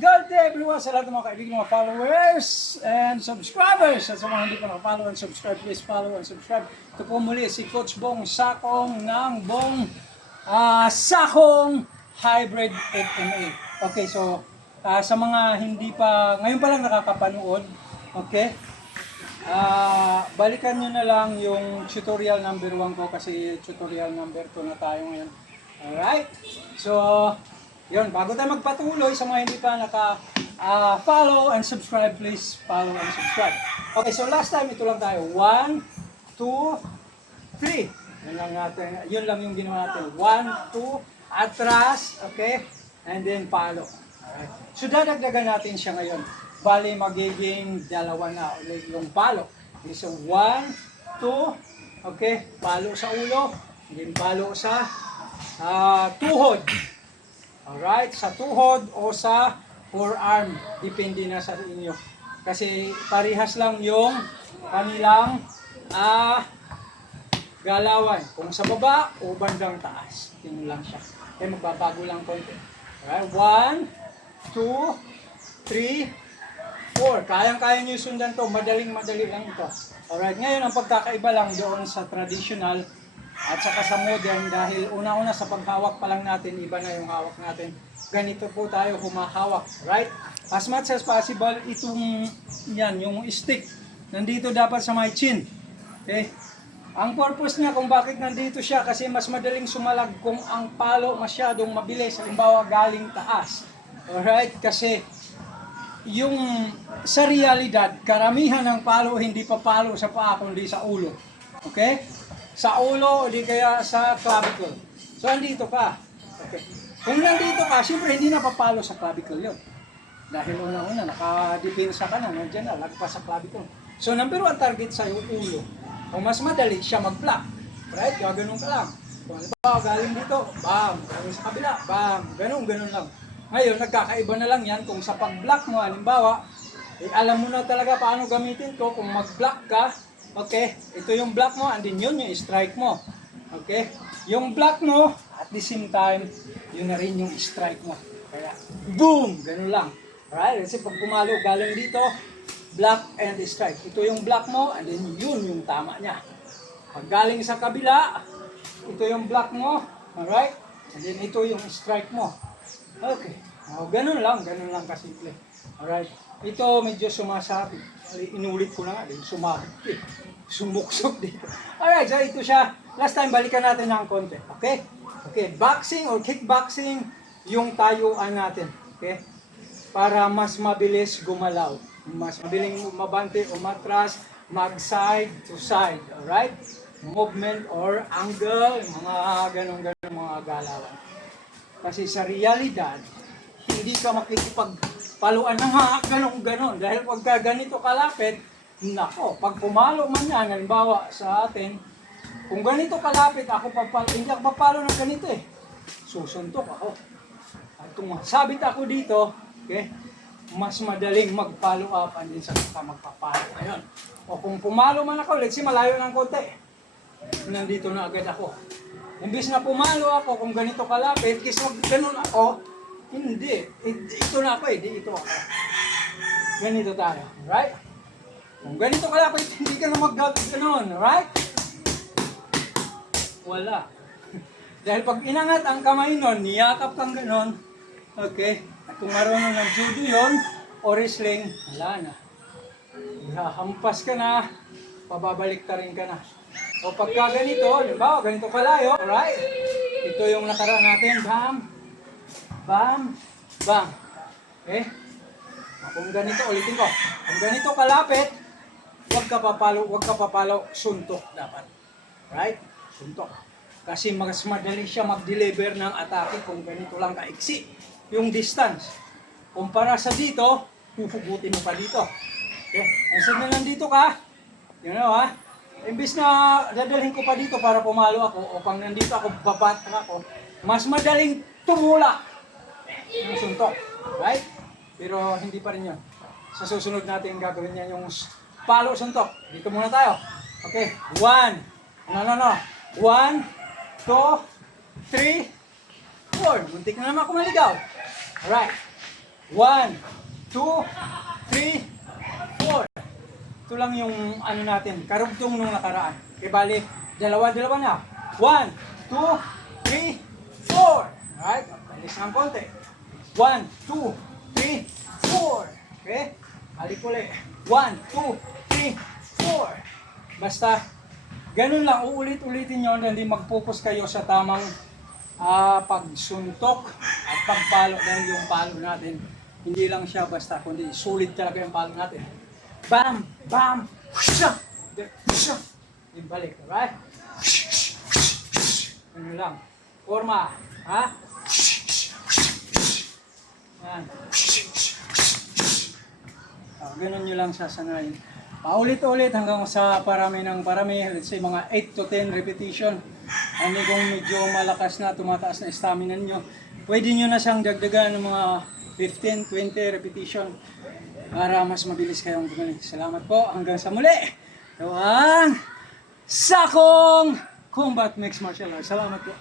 good day everyone sa lahat ng mga kaibigan, mga followers and subscribers. At sa mga hindi pa naka-follow and subscribe, please follow and subscribe. Ito po muli si Coach Bong Sakong ng Bong Sakong Hybrid FMA. Okay, so sa mga hindi pa, ngayon pa lang nakakapanood, okay, balikan nyo na lang yung tutorial number 1 ko kasi tutorial number 2 na tayo ngayon. Alright, so yun, bago tayo magpatuloy sa mga hindi pa follow and subscribe, please follow and subscribe. Okay, so last time ito lang tayo. 1, 2, 3. Yun lang yung ginawa natin. 1, 2, atras, okay? And then follow. Alright. So dadagdagan natin siya ngayon. Bali magiging dalawa na ulit yung follow. Okay, so 1, 2, okay? Follow sa ulo, and then follow sa tuhod. Alright, sa tuhod o sa forearm, depende na sa inyo. Kasi parehas lang yung kanilang galawan. Kung sa baba o bandang taas, yun lang siya. Kaya magbabago lang konti. Alright, 1, 2, 3, 4. Kayang-kaya nyo sundan to. Madaling-madali lang ito. Alright, ngayon ang pagkakaiba lang doon sa traditional at saka sa modern, dahil una-una sa paghawak pa lang natin, iba na yung hawak natin. Ganito po tayo humahawak, right? As much as possible, itong yan, yung stick, nandito dapat sa my chin. Okay? Ang purpose niya kung bakit nandito siya, kasi mas madaling sumalag kung ang palo masyadong mabilis, halimbawa galing taas. Alright? Kasi yung sa realidad, karamihan ng palo hindi pa palo sa paa, kundi sa ulo. Okay? Sa ulo o di kaya sa clavicle. So, andito ka. Okay. Kung nandito ka, siyempre hindi na papalo sa clavicle yun. Dahil una-una, nakadepensa ka na, nandiyan na, lagpas sa clavicle. So, number 1 target sa yung ulo. Kung mas madali siya mag-block. Right? Gaganon ka lang. Kung halimbawa, galing dito, bam. Galing sa kabila, bam. Ganon lang. Ngayon, nagkakaiba na lang yan kung sa pag-block mo, halimbawa, alam mo na talaga paano gamitin to. Kung mag-block ka, okay, ito yung block mo, and then yun yung strike mo. Okay? Yung block mo, at the same time, yun na rin yung strike mo. Kaya, boom! Ganun lang. Right? Kasi pag pumalo, galing dito, block and strike. Ito yung block mo, and then yun yung tama niya. Pag galing sa kabila, ito yung block mo. Alright? And then ito yung strike mo. Okay. Ganun lang kasimple. Alright? Ito medyo sumasabit. Inulit ko na nga, sumabit. Sumuksok dito. Alright, so ito siya. Last time, balikan natin ng konti. Okay? Okay, boxing or kickboxing, yung tayuan natin. Okay? Para mas mabilis gumalaw. Mas mabiling mabante o matras, mag-side to side. Alright? Movement or angle, mga ganun-ganun mga galawan. Kasi sa realidad, hindi ka makikipagpaluan ng ganon. Dahil pagka ganito kalapit, nako, pag pumalo man yan, halimbawa sa atin, kung ganito kalapit, hindi ako papalo ng ganito eh. Susuntok ako. At kung sabit ako dito, okay, mas madaling mag-follow up and din sa magpapalo. Ayun. O kung pumalo man ako, let's say malayo ng konti, nandito na agad ako. Imbis na pumalo ako, kung ganito kalapit, kasi wag ganun ako, hindi. Ito na ako eh, di ito ako. Ganito tayo, right? Kung ganito kalapit, hindi ka na mag-gagawin ganun, right? Wala. Dahil pag inangat ang kamay nun, niyakap kang ganun, okay? At kung marunong ng judo yun, o wrestling, wala na. Hampas ka na, pababalik ka rin ka na. O pagka ganito, halimbawa, ganito kalayo, alright? Ito yung nakaraan natin, bam, bam, bam. Okay? Kung ganito, ulitin ko. Kung ganito kalapit, huwag ka papalo, suntok dapat. Right? Suntok. Kasi mas madali siya mag-deliver ng atake kung ganito lang kaiksi yung distance. Kumpara sa dito, pupugutin mo pa dito. Okay? Ang sabi na nandito ka, you know ha, imbis na dadalhin ko pa dito para pumalo ako, o pang nandito ako, babata ako, mas madaling tumula yung suntok. Right? Pero hindi pa rin yun. Sa susunod natin gagawin yan yung palo suntok. Dito muna tayo. Okay. 1. 1, 2, 3, 4. Muntik na naman ako maligaw. Alright. 1, 2, 3, 4. Ito lang yung ano natin, karugtong nung nakaraan. E bali, dalawa-dalawa na. 1, 2, 3, 4. Alright, alis ng konti. 1, 2, 3, 4. Okay? Balik ulit. 1, 2, 3, 4. Basta, ganun lang, uulit-ulitin nyo, hindi mag-focus kayo sa tamang pagsuntok at pagpalo dahil yung palo natin, hindi lang siya basta, kundi sulit talaga yung palo natin. Bam! Bam! Shah! Shah! Yung balik, alright? Ganun lang. Forma, ha? Yan. Ganun nyo lang sasanayin. Paulit-ulit hanggang sa parami ng parami, let's say mga 8 to 10 repetition. Ano kung medyo malakas na, tumataas na stamina nyo, pwede nyo na siyang dagdagan ng mga 15, 20 repetition para mas mabilis kayong gumaling. Salamat po, hanggang sa muli. Ito ang Sakong Combat Mixed Martial Arts. Salamat po.